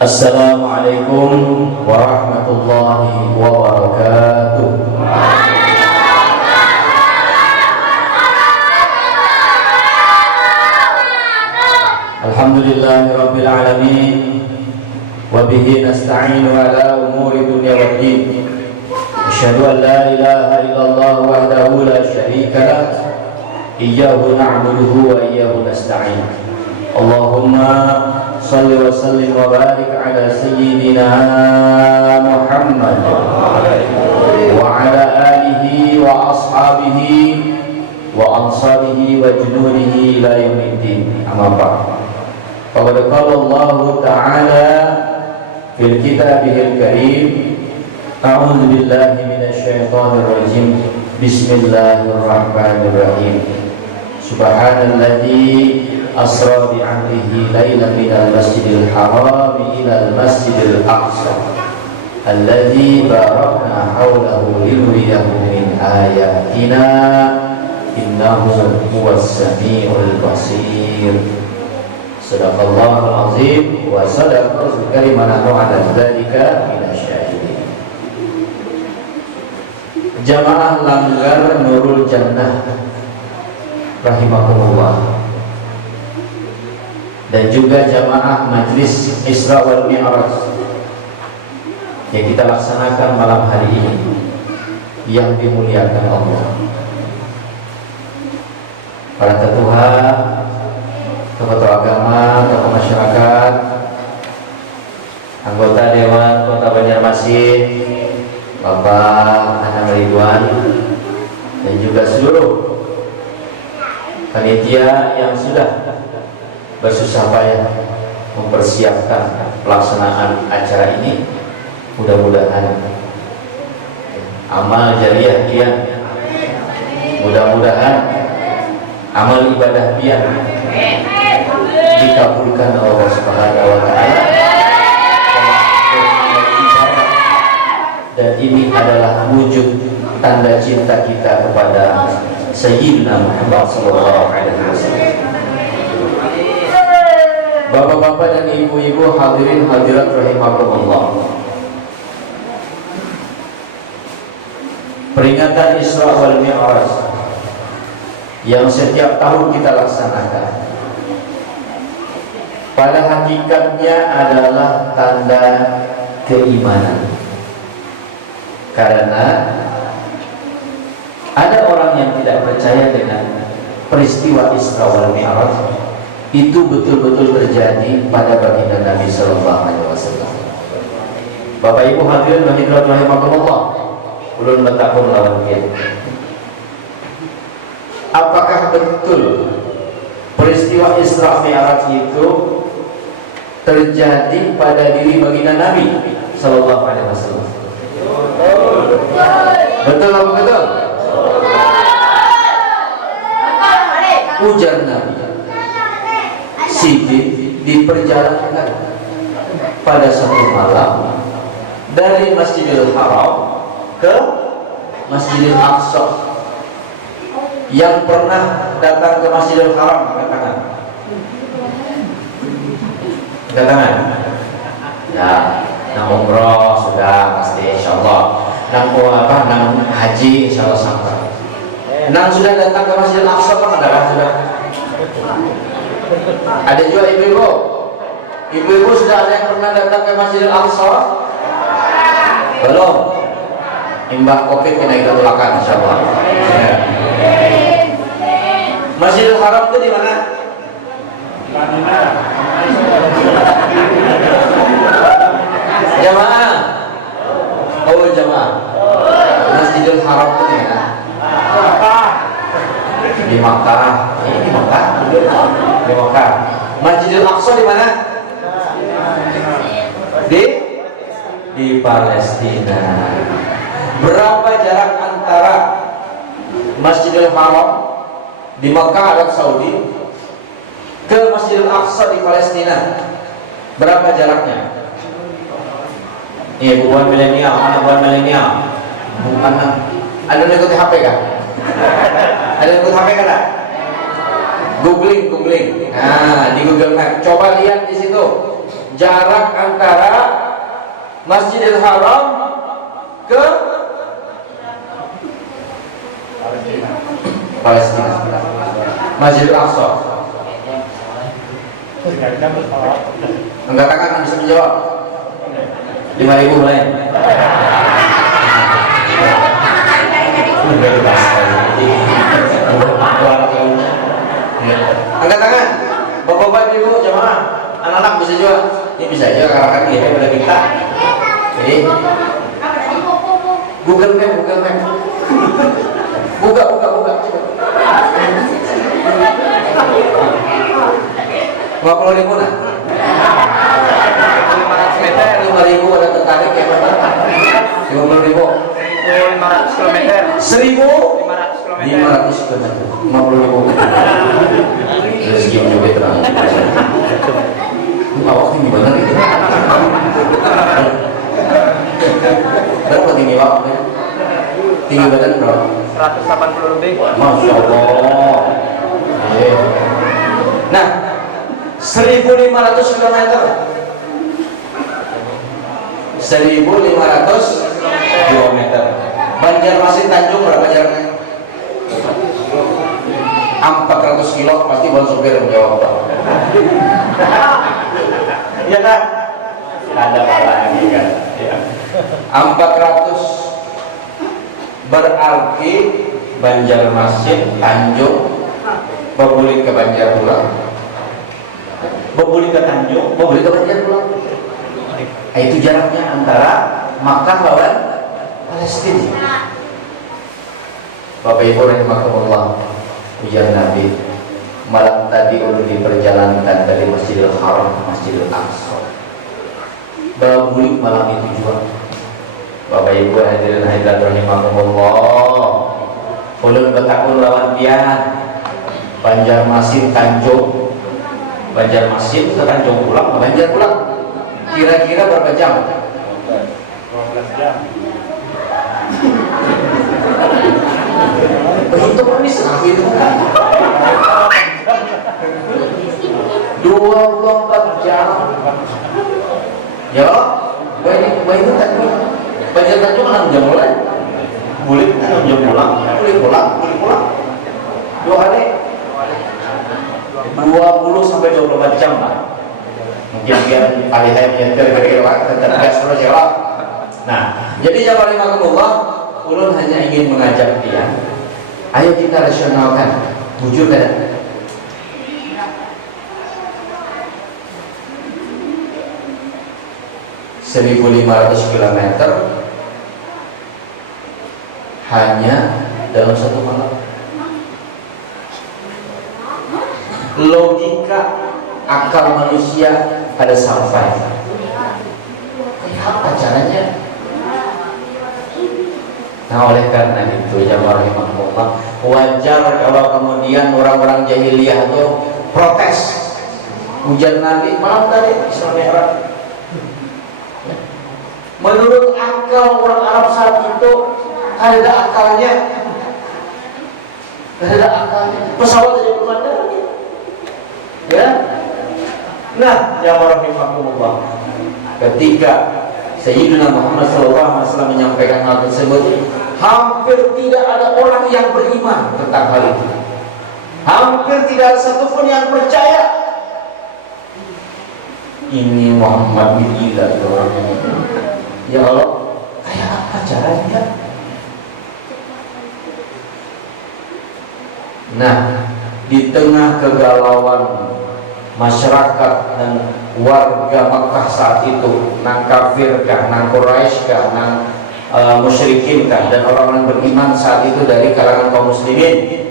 Assalamualaikum warahmatullahi wabarakatuh. Alhamdulillahi rabbil alamin, wa bihi nasta'inu ala umuri dunya waddin. Asyhadu an la ilaha illallah wahdahu la syarika lah, iyyahu na'budu wa iyyahu nasta'in. Allahumma salli wa sallim wa barik ala sayyidina Muhammad wa ala alihi wa ashabihi wa ansarihi wa junudihi ila yaumiddin. Amma ba'd. Faqad qala Allah ta'ala fil kitabihil karim, a'udzu billahi minasy syaithanir rajim. Bismillahirrahmanirrahim. Subhanalladzi asra bi 'abdihi lailan minal masjidil haram ilal masjidil aqsa alladzi barakna hawlahu linuriyahu min ayatina innahu huwas samiul basir. Sadaqallahul azim wa sadaqal karim wa nahnu 'ala dzalika minasyahidin. Jamaah Langgar Nurul Jannah rahimakumullah, dan juga jamaah Majlis Isra wal Mi'raj yang kita laksanakan malam hari ini yang dimuliakan Allah. Para tetua, tokoh agama, tokoh masyarakat, anggota Dewan Kota Banjarmasin, Bapak Anam Ridwan, dan juga seluruh panitia yang sudah bersusah payah mempersiapkan pelaksanaan acara ini. Mudah-mudahan amal jariah pian, mudah-mudahan amal ibadah pian dikabulkan Allah Subhanahu wa taala, dan ini adalah wujud tanda cinta kita kepada Sayyidina Muhammad sallallahu alaihi wasallam. Bapak-bapak dan ibu-ibu, hadirin hadirat rahimakumullah. Peringatan Isra wal Mi'raj yang setiap tahun kita laksanakan pada hakikatnya adalah tanda keimanan. Karena ada orang yang tidak percaya dengan peristiwa Isra wal Mi'raj itu betul-betul terjadi pada baginda Nabi sallallahu alaihi wasallam. Bapak Ibu hadirin rahimakumullah, ulun betakum lawan kieu. Apakah betul peristiwa Isra Mi'raj itu terjadi pada diri baginda Nabi sallallahu alaihi wasallam? Betul apa betul? Ujar Nabi, Siddiq diperjalankan pada satu malam dari Masjidil Haram ke Masjidil Aqsa. Yang pernah datang ke Masjidil Haram angkat tangan. Angkat tangan. Ya, nang umroh sudah pasti insyaallah. Nang nang haji insyaallah sampai. Nang sudah datang ke Masjidil Aqsa kan ada sudah. Ada juga ibu-ibu. Ibu-ibu sudah ada yang pernah datang ke Masjidil Aqsa? Belum. Imbah Covid kena kita tulakan insyaallah. Ya. Masjidil Haram itu di mana? Jamaah. Oh jamaah. Masjidil Haram itu di mana? Di Makkah. Ini di Makkah. Di Makkah. Masjidil Aqsa di mana? Di Palestina. Berapa jarak antara Masjidil Haram di Makkah Arab Saudi ke Masjidil Aqsa di Palestina? Berapa jaraknya? Iya, bukan milenial, mana bukan milenial? Bukan. Ada yang ikut HP kan? Ada yang ikut HP kan? Googling. Nah, di Google Map. Coba lihat di situ. jarak antara Masjidil Haram ke Palestina, Masjidil Aqsa. Angkat tangan yang bisa menjawab. 5.000 mulai. Angkat tangan. Bapak-bapak, ibu, jamaah, anak-anak bisa juga. Ini bisa aja karena kan dia pada kita. Jadi Google Map. Buka. 50.000 nah. 500 meter, 5.000 ada tertarik ya Pak? 50.000. 1.500 km. 1.500 km. 50.000. Rezeki juga terang. Awak tinggi banget itu. Berapa tinggi awaknya? Tinggi badan berapa? 180 lebih. Masya Allah. Nah, 1.500 km. 1.500 km. Banjarmasin Tanjung berapa jaraknya? 400 kilo. Pasti Bang Sopir menjawab. Iya kan? Ada lagi kan? Ya. 400 berarti Banjarmasin Tanjung Bebuli ke Banjarpulang, Bebuli ke Tanjung, Bebuli ke Banjarpulang. Itu jaraknya antara Makkah lawan Palestina. Bapak Ibu rahimakumullah, ujian Nabi malam tadi udah diperjalankan dari Masjidil Haram ke Masjidil Aqsa. Bebuli malam itu juga. Bapak Ibu hadirin hadirat rahimakumullah, ulun betakun lawan pian Banjarmasin Tanjung, Banjarmasin ke Tanjung pulang, Banjar pulang. Kira-kira berapa jam? 12 jam. Begitu permis itu kan? 24 jam. Ya, baik Tanjung. Banjar Tanjung 6 jam mulai. Bulik 6 jam pulang, bulik pulang. 2 hari 20 sampai 24 jam lah. Mungkin biar alih hayat nyetir kira-kira tetap gas terus ya Pak. Nah, jadi jamaah rahimakumullah, ulun hanya ingin mengajak dia, ayo kita rasionalkan, bujur kan? ...1.500 km hanya dalam satu malam. Logika akal manusia pada sampai. Apa caranya? Nah, oleh karena itu jamaah rahimakumullah, wajar kalau kemudian orang-orang jahiliyah itu protes. Hujan Nabi malam tadi Isra Mi'raj. Menurut akal orang Arab saat itu ada akalnya. Ada akalnya. Pesawat aja belum ada. Ya. Nah, ya rahimakumullah, ketika Sayyidina Muhammad SAW menyampaikan hal tersebut, hampir tidak ada orang yang beriman tentang hal itu. Hampir tidak ada satupun yang percaya. Ini Muhammad bin gila orangnya. Ya Allah, kayak apa caranya? Nah, di tengah kegalauan masyarakat dan warga Makkah saat itu, nang kafir kah, nang Quraisy kah, nang musyrikin kah, dan orang-orang beriman saat itu dari kalangan kaum muslimin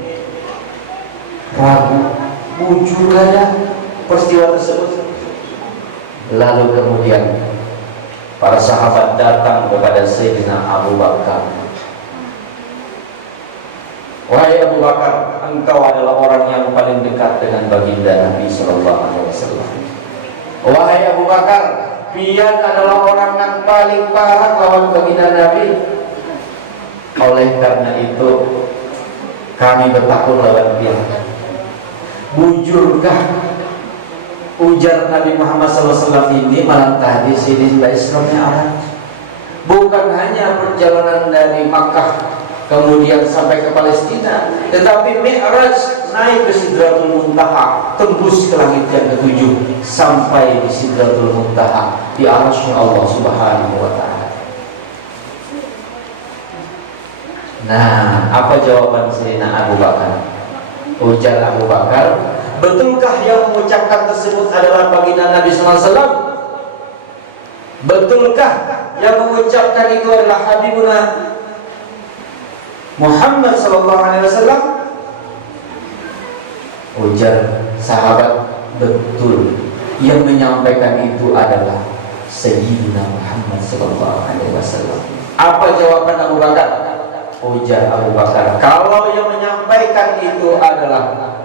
ragu, muncul ya peristiwa tersebut. Lalu kemudian para sahabat datang kepada Sayyidina Abu Bakar. Wahai Abu Bakar, engkau adalah orang yang paling dekat dengan baginda Nabi Sallallahu Alaihi Wasallam. Wahai Abu Bakar, pian adalah orang yang paling parah lawan baginda Nabi. Oleh karena itu, kami bertakun lawan pian. Bujurkah Ujar Nabi Muhammad SAW ini malam tadi sini Isra Mi'raj. Bukan hanya perjalanan dari Makkah kemudian sampai ke Palestina, tetapi Mi'raj naik ke Sidratul Muntaha, tembus ke langit yang ketujuh sampai di Sidratul Muntaha, di arasy Allah Subhanahu wa ta'ala. Nah, apa jawaban Sayyidina Abu Bakar? Ujar Abu Bakar, betulkah yang mengucapkan tersebut adalah baginda Nabi SAW? Betulkah yang mengucapkan itu adalah Habibuna Muhammad SAW? Ujar sahabat, betul. Yang menyampaikan itu adalah Sayyidina Muhammad SAW. Apa jawaban Abu Bakar? Ujar Abu Bakar, kalau yang menyampaikan itu adalah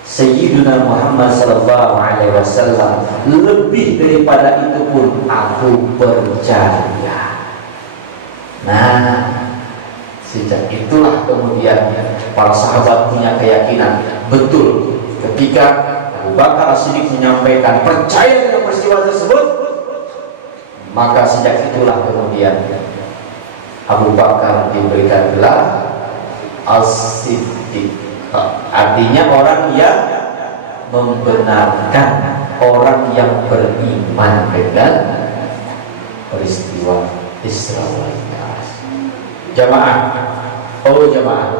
Sayyidina Muhammad SAW, lebih daripada itu pun aku percaya. Nah, sejak itulah kemudian para sahabat punya keyakinan betul ketika Abu Bakar As-Siddiq menyampaikan percaya dengan peristiwa tersebut, maka sejak itulah kemudian Abu Bakar diberikan gelar As-Siddiq, artinya orang yang membenarkan, orang yang beriman dengan peristiwa Isra wal Mi'raj. Jamaah, oh jamaah,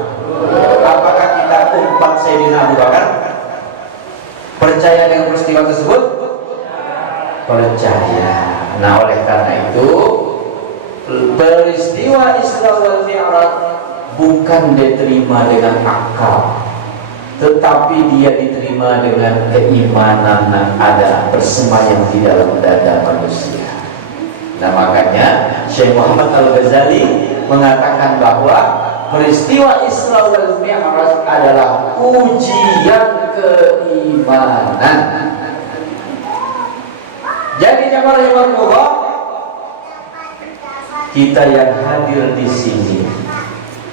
apakah kita umat Sayyidina Abu Bakar? Percaya dengan peristiwa tersebut? Percaya. Nah, oleh karena itu peristiwa Isra wal Mi'raj bukan diterima dengan akal, tetapi dia diterima dengan keimanan yang ada bersemayam di dalam dada manusia. Nah, makanya Syekh Muhammad Al-Ghazali mengatakan bahwa peristiwa Isra wal Mi'raj adalah ujian keimanan. Jadi jamaah yang Allah, kita yang hadir di sini,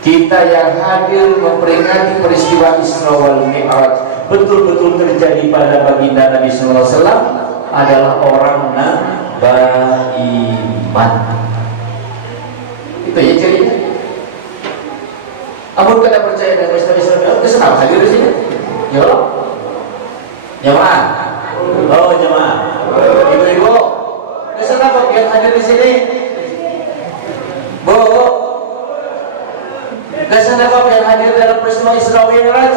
kita yang hadir memperingati peristiwa Isra wal Mi'raj betul-betul terjadi pada baginda Nabi sallallahu alaihi wasallam adalah orang yang beriman. Itu ya cirinya. Amun kada percaya dengan peristiwa Isra wal Mi'raj, kenapa hadir di sini? Ya Allah. Jamaah. Oh jamaah. Ibu-ibu, kenapa yang hadir di sini? Bu, kesan apa yang hadir dalam peristiwa Isra wal Mi'raj?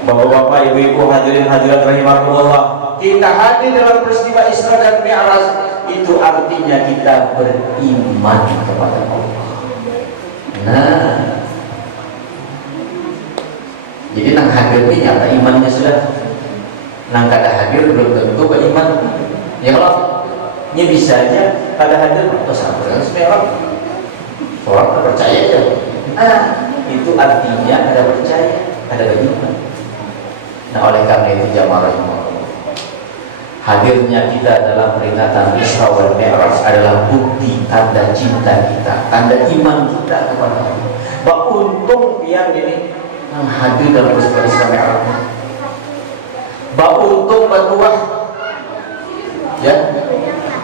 Bapak-bapak, ibu-ibu, hadirin hadirat rahimakumullah, kita hadir dalam peristiwa Isra dan Mi'raj itu artinya kita beriman kepada Allah. Nah, jadi nang hadir ini nyata imannya sudah, nang kada hadir belum tentu beriman. Ya Allah, ini bisa aja pada hadir bersama dengan seorang percaya aja. Itu artinya ada percaya, ada beriman. Nah, oleh karena itu jamaah rahimahullah, hadirnya kita dalam peringatan Isra wal Mi'raj adalah bukti tanda cinta kita, tanda iman kita kepada Allah. Bah untung biar ini hadir dalam peristiwa Isra Mi'raj. Bah untung batuah, ya,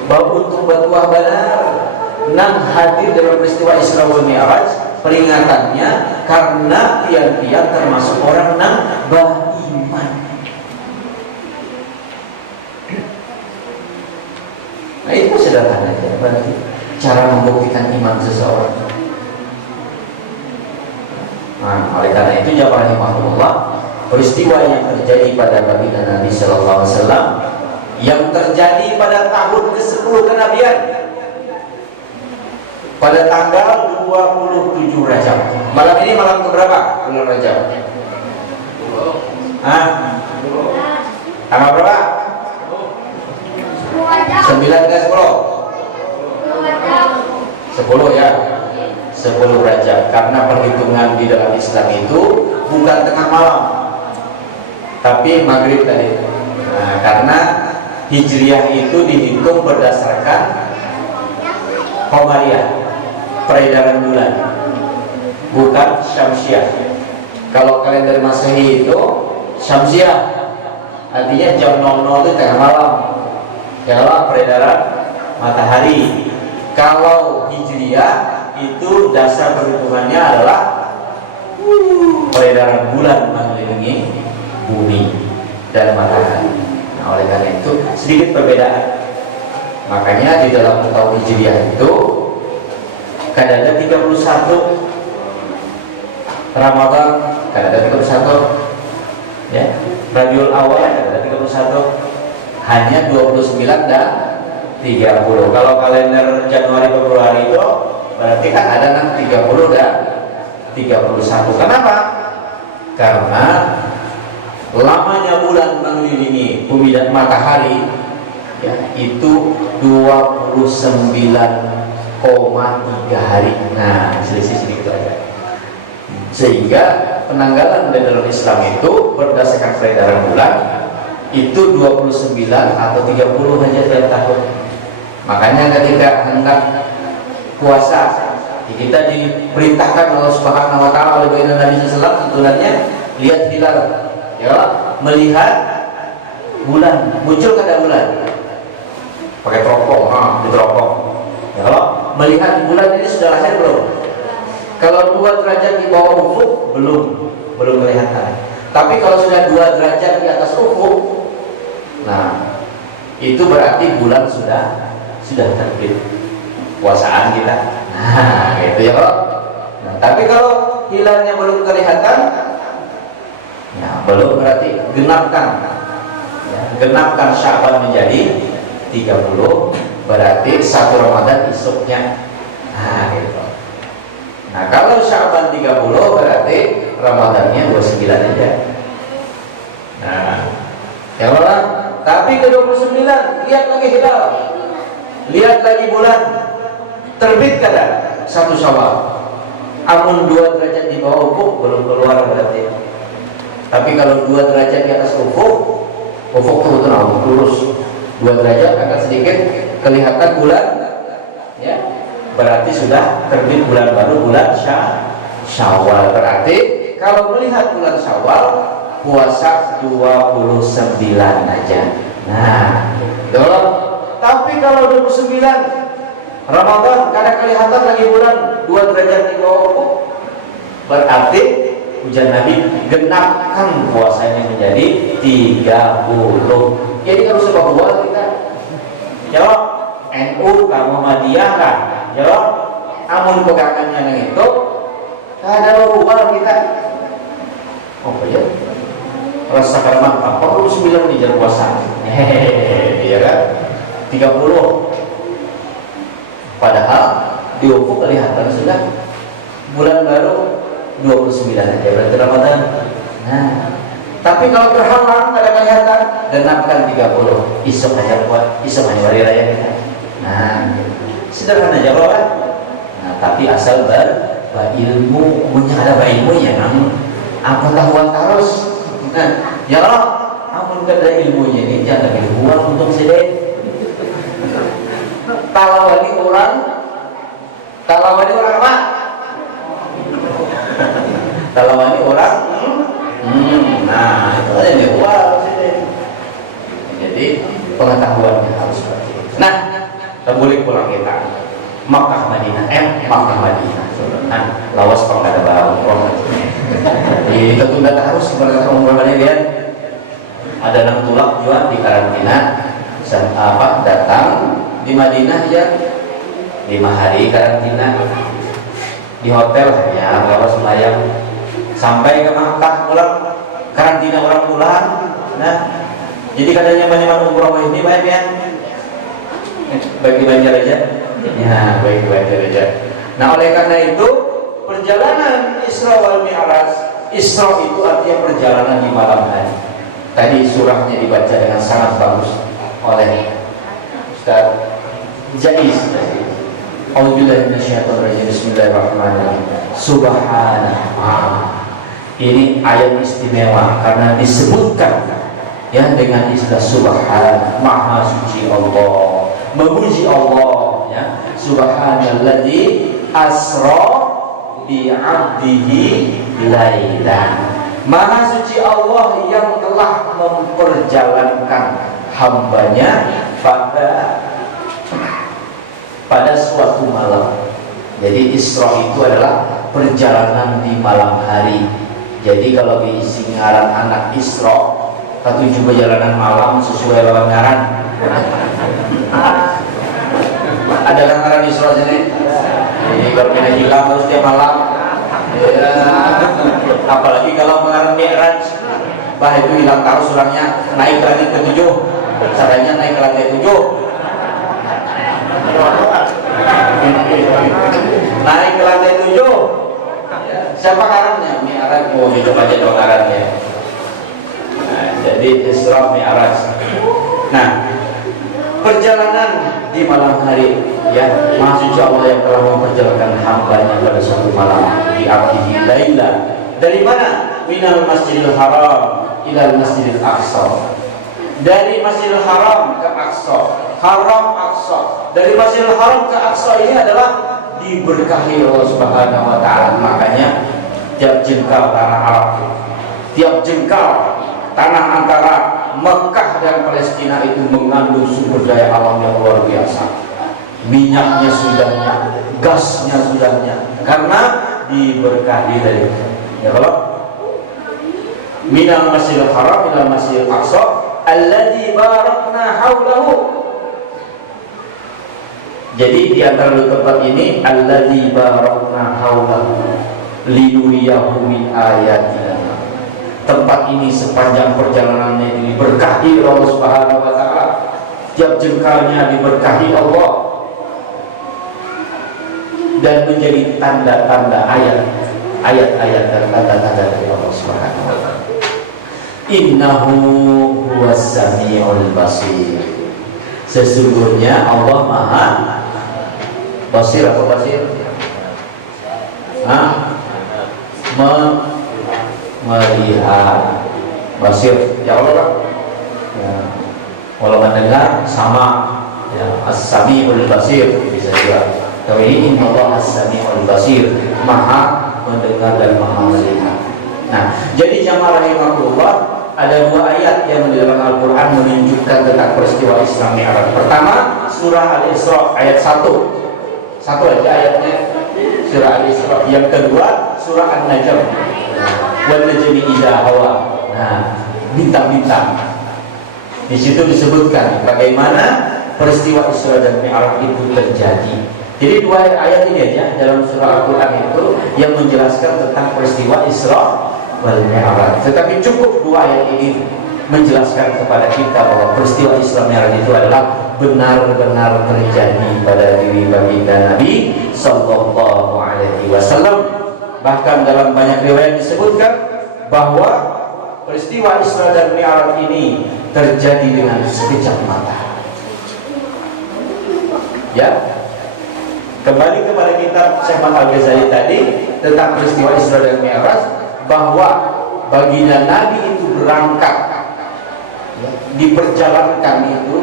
bah untung batuah benar nang hadir dalam peristiwa Isra wal Mi'raj, peringatannya karena tiang-tiang termasuk orang nang beriman. Nah, itu sederhana ya, berarti cara membuktikan iman seseorang. Nah, oleh karena itu jamaah rahimahullah, peristiwa yang terjadi pada baginda Nabi sallallahu alaihi wasallam yang terjadi pada tahun ke-10 kenabian pada tanggal 27 Rajab. Malam ini malam keberapa bulan Rajab? Tanggal berapa? 9 ke 10? 10 ya, 10 Rajab. Karena perhitungan di dalam Islam itu bukan tengah malam, tapi maghrib tadi. Nah, karena Hijriah itu dihitung berdasarkan Qamariyah, peredaran bulan, bukan Syamsiah. Kalau kalender Masehi itu Syamsiah, artinya jam 00 itu tengah malam, kalau peredaran matahari. Kalau Hijriah itu dasar perhitungannya adalah peredaran bulan mengelilingi bumi dan matahari. Nah, oleh karena itu sedikit perbedaan. Makanya di dalam tahun Hijriah itu kadang ada 31 Ramadan, kadang ada 31 ya, Rabiul Awal kadang ada 31, hanya 29 dan 30. Kalau kalender Januari Februari itu berarti kan ada 30 dan 31. Kenapa? Karena lamanya bulan mengelilingi bumi dan matahari ya, itu 29,3 hari. Nah, selisih sedikit aja. Sehingga penanggalan dalam Islam itu berdasarkan peredaran bulan itu 29 atau 30 saja tiap tahun. Makanya ketika hendak puasa, kita diperintahkan Allah Subhanahu wa taala oleh Nabi sallallahu tunannya lihat hilal, ya, melihat bulan, muncul kada bulan. Pakai teropong, diteropong. Ya, melihat bulan ini sudah lahir belum? Kalau 2 derajat di bawah ufuk belum kelihatan. Tapi kalau sudah 2 derajat di atas ufuk, nah itu berarti bulan sudah terbit. Puasaan kita. Nah, gitu ya kok. Nah, tapi kalau hilalnya belum kelihatan, ya belum, berarti genapkan. Ya, genapkan Sya'ban menjadi 30, berarti 1 Ramadan esoknya. Nah, gitu. Nah, kalau Sya'ban 30 berarti Ramadannya 29 aja. Nah, ya Allah. Tapi ke 29 lihat lagi hilal, lihat lagi bulan, terbit kada 1 Syawal. Amun 2 derajat di bawah ufuk belum keluar berarti. Tapi kalau 2 derajat di atas ufuk itu lurus. 2 derajat angkat sedikit kelihatan bulan, ya, berarti sudah terbit bulan baru, bulan Syawal. Berarti kalau melihat bulan Syawal puasa 29 aja. Nah, betul. Tapi kalau 29 Ramadan kadang kelihatan lagi bulan 2 derajat di bawah, berarti ujian Nabi genapkan puasanya menjadi 30. Jadi harus sebuah kita. Jawab NU ka Muhammadiyah kan? Jawab amun pegangannya yang itu ada rubah kita. Oh ya. Rasa karena 49 di jam puasa. Iya kan? 30. Padahal di ufuk kelihatan sudah bulan baru 29 aja berarti Ramadan. Nah, tapi kalau terhalang kada kelihatan, genapkan 30. Isok aja buat, isok hanya hari raya kita. Nah, sederhana aja loh kan. Nah, tapi asal berilmu, punya ada ilmu ya, aku tahuan terus. Nah, ya Allah, amun kada ilmunya ini jangan dibuang untuk sedek. Talawani orang apa? Talawani orang. Nah, itu yang dibuang sedek. Jadi pengetahuannya harus seperti itu. Nah, kita boleh pulang kita. Makkah Madinah, Makkah Madinah. Nah, lawas kalau ada barang. Jadi tertunda harus sebenarnya umrohnya lihat. Ada 6 tulak juga di karantina. Datang di Madinah ya 5 hari karantina di hotel ya, lawas melayang sampai ke Makkah pulang karantina orang pulang. Nah, jadi katanya banyak umroh ini banyak ya. Bagi Banjar aja. Ya, bagi Banjar aja. Nah, oleh karena itu perjalanan Isra wal Mi'raj, Isra itu artinya perjalanan di malam hari. Tadi surahnya dibaca dengan sangat bagus oleh Ustaz Jais. A'udzubillahi minasyaitonir rajim. Bismillahirrahmanirrahim. Subhanallah. Ini ayat istimewa karena disebutkan ya dengan istilah subhan, maha suci Allah, memuji Allah ya. Subhanalladzi asra bi 'abdihi lailan. Maha suci Allah yang telah memperjalankan hambanya pada suatu malam. Jadi Isra itu adalah perjalanan di malam hari. Jadi kalau diisi ngaran anak Isra, ketujuh perjalanan malam sesuai lawan ngaran. Ada kan ngaran Isra sini? Jadi kalau kita hilang terus tiap malam. Ya. Apalagi kalau mengarang Mi'raj, bah itu hilang terus orangnya, naik ke langit ke-7, caranya naik ke lantai 7, naik ke lantai 7. Siapa karangnya? Mi'raj. Oh, hidup aja dong karangnya. Nah, jadi Isra Mi'raj. Nah, perjalanan di malam hari, ya, Maha Suci Allah yang telah memperjalankan hambanya pada suatu malam di akhir laila. Dari mana? Minal Masjidil Haram ilal Masjidil Aqsa. Dari Masjidil Haram ke Aqsa. Haram Aqsa. Dari Masjidil Haram ke Aqsa ini adalah diberkahi Allah Subhanahu wa taala. Makanya tiap jengkal tanah Arab, tiap jengkal tanah antara Mekah dan Palestina itu mengandung sumber daya alam yang luar biasa. Minyaknya sudahnya, gasnya sudahnya, karena diberkahi dari ya kalau minal Masjidil Haram ila Masjidil Aqsa alladzi barakna haulahu. Jadi di antara dua tempat ini alladzi barakna haulahu linuriyahu min ayatina. Tempat ini sepanjang perjalanannya diberkahi Allah Subhanahu wa taala. Tiap jengkalnya diberkahi Allah dan menjadi tanda-tanda ayat-ayat dan tanda-tanda dari Allah Subhanahu wa taala. Innahu huwas samiul basir. Sesungguhnya Allah Maha basir. Apa basir? Melihat. Basir ya Allah ya. Walau mendengar sama ya, as-sami'ul basir bisa juga. Tapi ini Allah as-sami'ul basir, Maha mendengar dan Maha melihat. Nah, jadi jamaah rahimakumullah, ada dua ayat yang di dalam Al-Quran menunjukkan tentang peristiwa Isra Mi'raj. Pertama, surah Al-Isra ayat 1 aja ayatnya, surah Al-Isra. Yang kedua, surah An-Najm, wal najmi idza hawa. Nah, bintang-bintang. Di situ disebutkan bagaimana peristiwa Isra dan Mi'raj itu terjadi. Jadi dua ayat ini aja dalam surah Al-Quran itu yang menjelaskan tentang peristiwa Isra wal Mi'raj. Tetapi cukup dua ayat ini menjelaskan kepada kita bahwa peristiwa Isra Mi'raj itu adalah benar-benar terjadi pada diri baginda Nabi Sallallahu Alaihi Wasallam. Bahkan dalam banyak riwayat disebutkan bahwa peristiwa Isra dan Mi'raj ini terjadi dengan sekejap mata. Ya, kembali kepada kitab Syekh Al-Ghazali tadi tentang peristiwa Isra dan Mi'raj, bahwa baginda Nabi itu berangkat, ya, diperjalankan itu,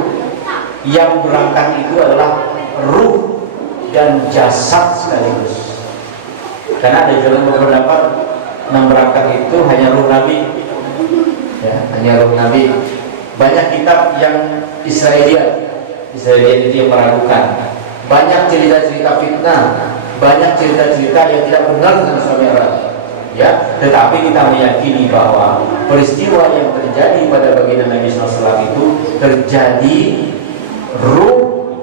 yang berangkat itu adalah ruh dan jasad sekaligus. Karena ada jalan berpendapat yang berangkat itu hanya ruh Nabi, ya, hanya ruh Nabi. Banyak kitab yang Israeliat itu yang meragukan. Banyak cerita-cerita fitnah, banyak cerita-cerita yang tidak benar tentang Isra Mi'raj. Ya, tetapi kita meyakini bahwa peristiwa yang terjadi pada baginda Nabi SAW itu terjadi ruh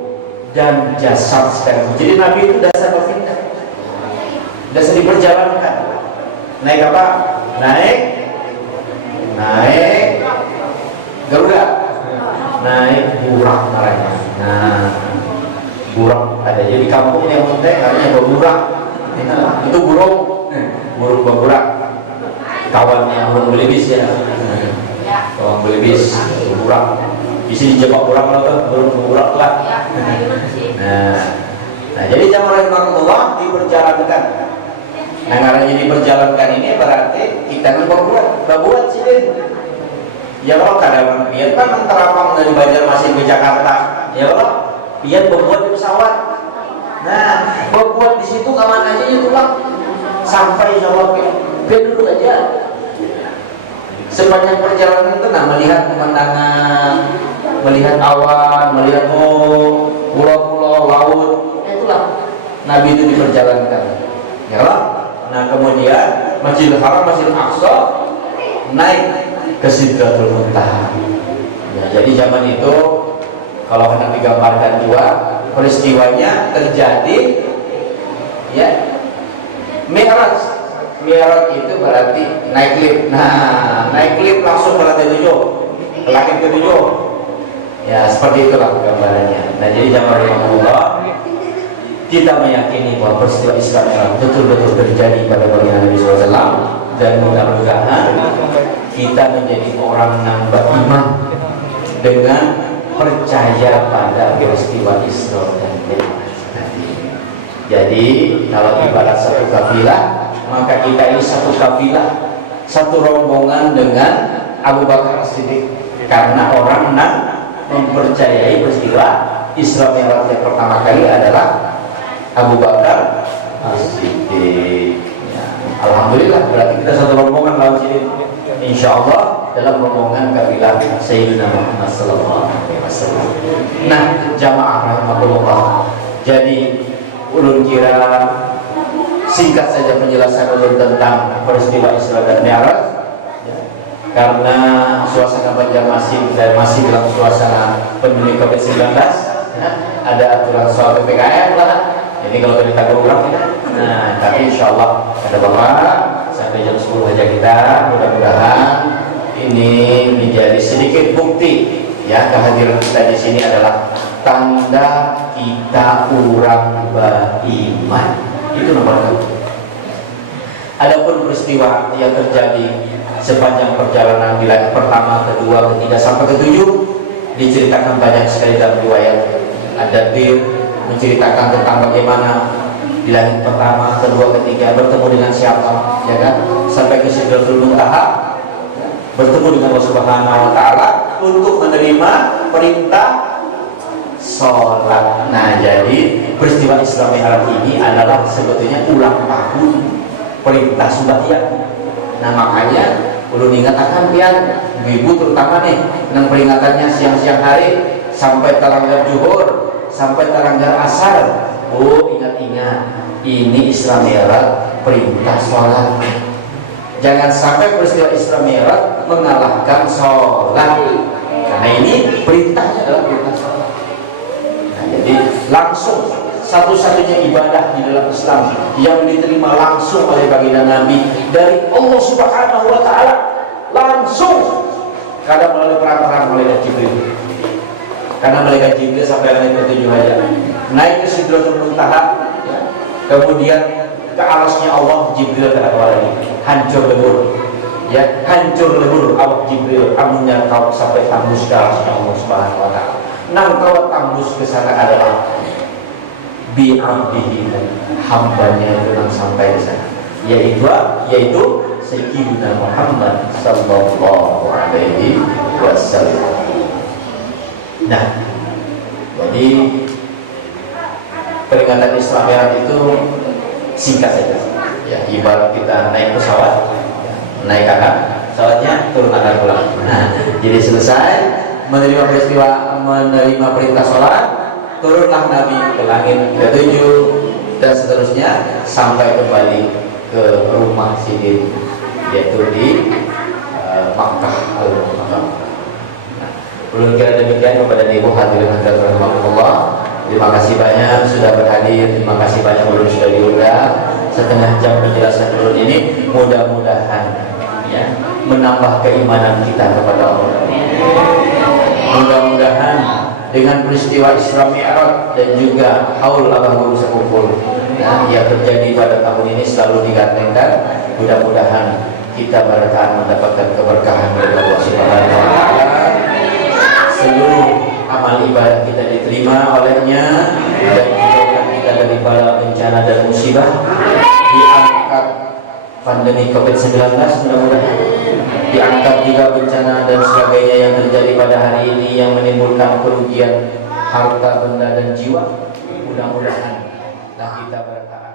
dan jasad sekaligus. Jadi Nabi itu dasar berpindah, dasar diperjalankan. Naik apa? Naik Garuda, naik burak namanya. Nah, burak ada jadi kampung yang penting namanya berburak. Itu burung berburak. Kawannya burung belibis ya. Kawan belibis berburak. Isi dijebak burak atau burung berburak lah. Nah, jadi jamaah rahimakumullah diperjalankan. Nah, karena ini diperjalankan ini berarti kita berbuat sih. Ya kalau kadang pian kan terapang dari Banjarmasin ke Jakarta, ya kalau pian berbuat di pesawat. Nah, berbuat di situ kapan aja ya pulang sampai Jawa pian duduk aja. Sepanjang perjalanan tenang, melihat pemandangan, melihat awan, melihat pulau-pulau, laut. Itulah Nabi itu diperjalankan. Ya lah. Nah kemudian Masjidil Haram, Masjidil Aqsa naik ke Sidratul Muntaha. Ya, jadi zaman itu kalau hendak digambarkan juga peristiwanya terjadi ya Mi'raj. Mi'raj itu berarti naik lift. Nah, naik lift langsung ke lantai 7, ke langit ke-7. Ya, seperti itulah gambarannya. Nah, jadi zaman Rasulullah kita meyakini bahwa peristiwa Isra Mi'raj betul-betul terjadi pada baginda Nabi SAW, dan mudah-mudahan kita menjadi orang yang beriman dengan percaya pada peristiwa Isra dan Mi'raj. Jadi kalau ibarat satu kafilah, maka kita ini satu kafilah, satu rombongan dengan Abu Bakar As-Siddiq, karena orang mempercayai peristiwa Isra Mi'raj yang pertama kali adalah Abu Bakar As-Siddiq. Ya, alhamdulillah berarti kita satu rombongan lawan sini, insya Allah dalam rombongan kafilah Sayyidina Muhammad sallallahu alaihi wasallam. Nah, jamaah rahmatullah. Jadi ulun kira singkat saja penjelasan ulun tentang peristiwa Isra dan Mi'raj, ya, karena suasana Banjarmasin dan masih dalam suasana pandemi COVID-19, ya, ada aturan soal PPKM lah. Ini kalau kita program ya. Nah, tapi insya Allah ada bapak sampai jam 10 aja kita. Mudah-mudahan ini menjadi sedikit bukti ya, kehadiran kita di sini adalah tanda kita orang beriman. Itu nomor 1. Adapun peristiwa yang terjadi sepanjang perjalanan wilayah pertama, kedua, ketiga sampai ke-7 diceritakan banyak sekali dalam riwayat. Ada menceritakan tentang bagaimana di langit pertama, kedua, ketiga bertemu dengan siapa, ya kan? Sampai ke Sidratul Muntaha, bertemu dengan Allah Subhanahu wa taala untuk menerima perintah sholat. Nah, jadi peristiwa Isra Mi'raj ini adalah sebetulnya ulang tahun perintah sembahyang. Nah, makanya perlu diingatkan pian ibu terutama nih, dengan peringatannya siang-siang hari sampai teranggar zuhur, sampai teranggar asar. Oh, ingat-ingat, ini Isra Mi'raj perintah sholat. Jangan sampai peristiwa Isra Mi'raj mengalahkan sholat, karena ini perintahnya adalah perintah sholat. Nah, jadi langsung satu-satunya ibadah di dalam Islam yang diterima langsung oleh baginda Nabi dari Allah Subhanahu wa taala, langsung, kadang melalui perantaraan malaikat Jibril. Karena malaikat Jibril sampai langit ke-7 aja, naik ke Sidratul Muntaha, ya. Kemudian ke arasnya Allah, Jibril ke awal lagi, hancur lebur, ya, hancur lebur awak Jibril, amunnya kau sampai tembus ke arasnya Allah Subhanahu wa taala. Nang kau tembus ke sana adalah bi'abdihi, hambanya itu yang sampai ke sana, yaitu Sayyidina Muhammad sallallahu alaihi wasallam. Nah, jadi peringatan Isra Mi'raj itu singkat saja, ya, ibarat kita naik pesawat, ya, naik kakak, pesawatnya turun akan pulang. Nah, jadi selesai menerima perintah sholat, turunlah Nabi ke langit ke-7 dan seterusnya sampai kembali ke rumah Sidin, yaitu di Makkah Al-Mukarramah. Belum kira demikian kepada ibu hadirin hadirat rahimakumullah. Terima kasih banyak sudah berhadir, terima kasih banyak belum sudah diundang. Setengah jam penjelasan dulu ini mudah-mudahan ya menambah keimanan kita kepada Allah. Mudah-mudahan dengan peristiwa Isra Mi'raj dan juga haul abahul sekupul ya, yang terjadi pada tahun ini selalu digantengkan. Mudah-mudahan kita berkah mendapatkan keberkahan dari Allah Subhanahu wa taala. Seluruh amal ibadah kita diterima olehnya dan dijauhkan kita dari bala bencana dan musibah, diangkat pandemi COVID-19 mudah-mudahan, diangkat juga bencana dan sebagainya yang terjadi pada hari ini yang menimbulkan kerugian harta, benda dan jiwa. Mudah-mudahan kita berkah.